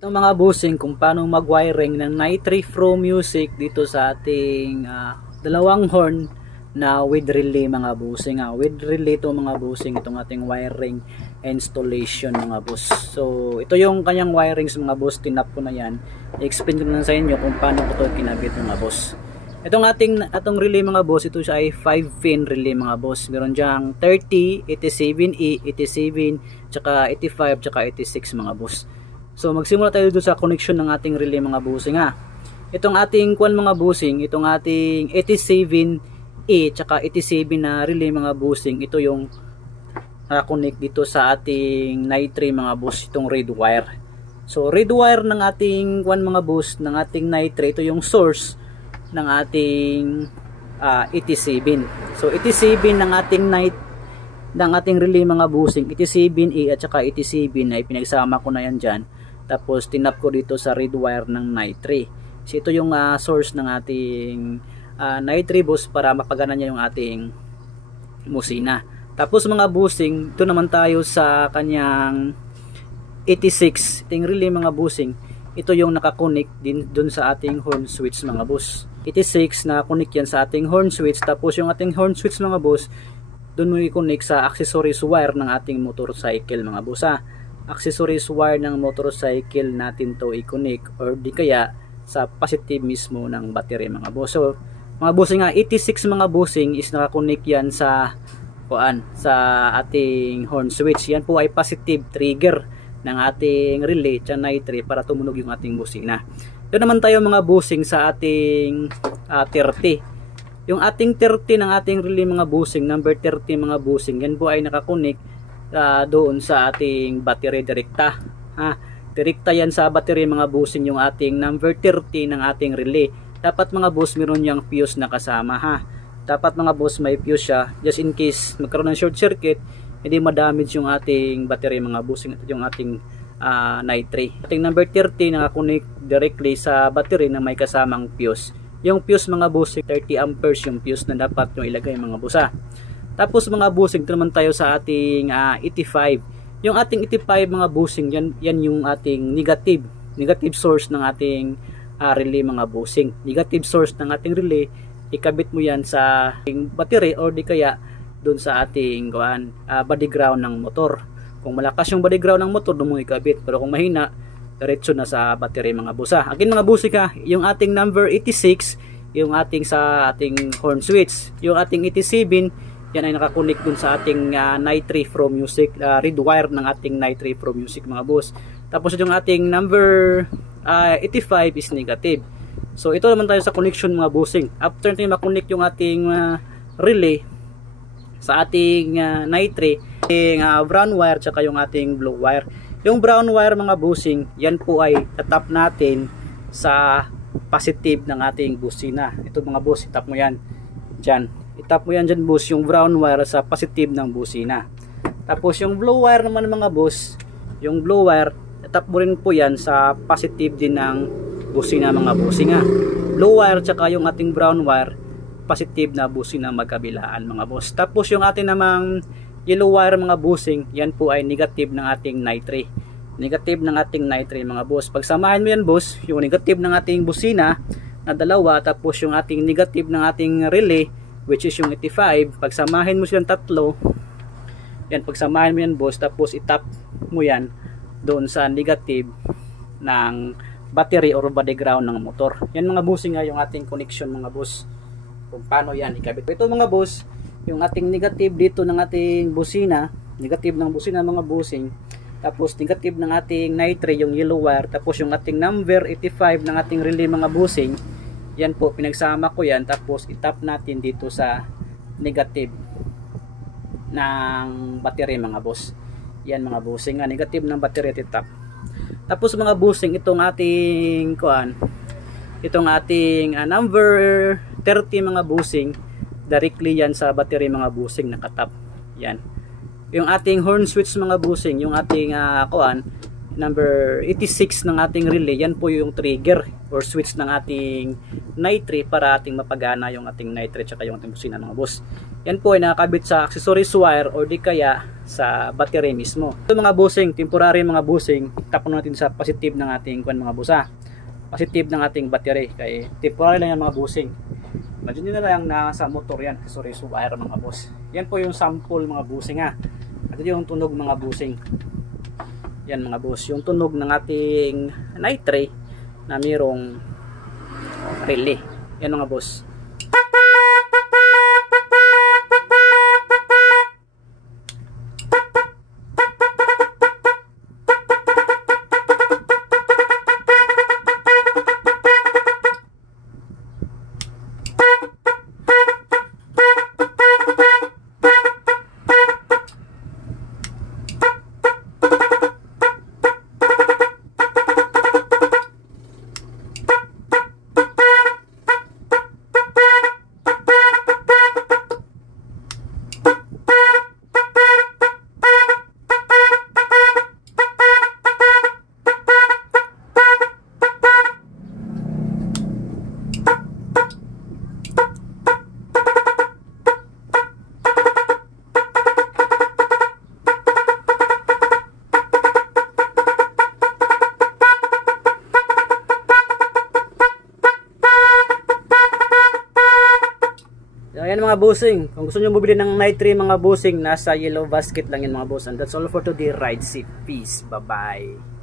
Ito mga bossing kung paano mag-wiring ng Nitree Pro Music dito sa ating dalawang horn na with relay mga bossing. With relay ito mga bossing, itong ating wiring installation mga boss. So ito yung kanyang wirings mga boss, tinap ko na yan. I-explain ko na sa inyo kung paano ko ito kinabit mga boss. Itong atong relay mga boss, ito siya ay 5 pin relay mga boss. Meron diyang 30, 87E, 87, tsaka 85, tsaka 86 mga boss. So magsimula tayo dito sa connection ng ating relay mga bossing Itong ating mga bossing, itong ating 87E tsaka 87 na relay mga bossing, ito yung naka-connect dito sa ating Nitree mga boss, itong red wire. So red wire ng ating mga boss, ng ating Nitree, ito yung source ng ating 87. So 87 ng ating relay mga bossing, 87E at saka 87 ay pinagsama ko na yan dyan. Tapos tinap ko dito sa red wire ng Nitree. So ito yung source ng ating Nitree boss para mapagana niya yung ating musina. Tapos mga bossing, ito naman tayo sa kanyang 86, ating relay mga bossing. Ito yung nakakonect din dun sa ating horn switch mga boss. 86 na connect yan sa ating horn switch. Tapos yung ating horn switch mga boss, dun mo i-connect sa accessories wire ng ating motorcycle mga boss accessories wire ng motorcycle natin to i-connect, or di kaya sa positive mismo ng battery mga boss. So mga bossing 86 mga bossing is nakakonect yan sa ating horn switch. Yan po ay positive trigger ng ating relay sa Nitree para tumunog yung ating busina. Doon naman tayo mga bossing sa ating 30. Yung ating 30 ng ating relay mga bossing, number 30 mga bossing, yan po ay nakakonect doon sa ating battery direkta. Direkta yan sa battery mga bossing, yung ating number 30 ng ating relay. Dapat mga boss meron yung fuse na kasama Dapat mga boss may fuse siya, just in case magkaroon ng short circuit, hindi ma-damage yung ating battery mga bossing. Ito yung ating Nitree. Ating number 30 nakakonect directly sa battery na may kasamang fuse. Yung fuse mga bossing, 30 amperes yung fuse na dapat yung ilagay mga boss Tapos mga bossing, ito naman tayo sa ating 85. Yung ating 85 mga bossing, yan yung ating negative source ng ating relay mga bossing. Negative source ng ating relay, ikabit mo yan sa ating battery or di kaya doon sa ating body ground ng motor. Kung malakas yung body ground ng motor, doon mo ikabit. Pero kung mahina, diretso na sa battery mga boss Again mga bossing yung ating number 86, yung ating sa ating horn switch. Yung ating 87, yan ay nakakunik dun sa ating Nitree Pro Music, red wire ng ating Nitree Pro Music mga boss. Tapos yung ating number 85 is negative. So ito naman tayo sa connection mga bossing. After natin makonect yung ating relay sa ating Nitree, brown wire tsaka yung ating blue wire. Yung brown wire mga bossing, yan po ay tatap natin sa positive ng ating busina. Ito mga boss, itap mo yan dyan. Itap mo yan dyan boss, yung brown wire sa positive ng busina. Tapos yung blue wire naman mga boss, yung blue wire, itap mo rin po yan sa positive din ng busina mga bossing Blue wire tsaka yung ating brown wire, positive na busina magkabilaan mga boss. Tapos yung ating namang yellow wire mga bossing, yan po ay negative ng ating Nitree. Negative ng ating Nitree mga boss. Pagsamahan mo yan boss, yung negative ng ating busina na dalawa, tapos yung ating negative ng ating relay, which is yung 85, pagsamahin mo silang tatlo, yan, pagsamahin mo yan boss, tapos itap mo yan doon sa negative ng battery or body ground ng motor. Yan mga bossing yung ating connection mga boss, kung paano yan ikabit. Ito mga boss, yung ating negative dito ng ating busina, negative ng busina mga bossing, tapos negative ng ating Nitree yung yellow wire, tapos yung ating number 85 ng ating relay mga bossing, yan po pinagsama ko yan, tapos itap natin dito sa negative ng battery mga boss. Yan mga bossing negative ng battery itap. Tapos mga bossing, itong ating number 30 mga bossing, directly yan sa battery mga bossing nakatap. Yan. Yung ating horn switch mga bossing, yung ating number 86 ng ating relay, yan po yung trigger or switch ng ating nitrate para ating mapagana yung ating nitrate tsaka yung ating busina mga boss. Yan po ay nakakabit sa accessories wire or di kaya sa battery mismo. So mga bossing, temporary mga bossing, tapon natin sa positive ng ating mga boss, positive ng ating battery, kaya temporary lang yan mga bossing. Imagine nyo na lang na sa motor yan, accessories wire mga boss. Yan po yung sample mga bossing at ito yung tunog mga bossing. Yan mga boss, yung tunog ng ating nitrate na mayroong relay. Yan mga boss. Ayan mga bossing, kung gusto nyo bumili ng nitrate mga bossing, nasa yellow basket lang yan mga boss. And that's all for today. Ride safe, peace, bye bye.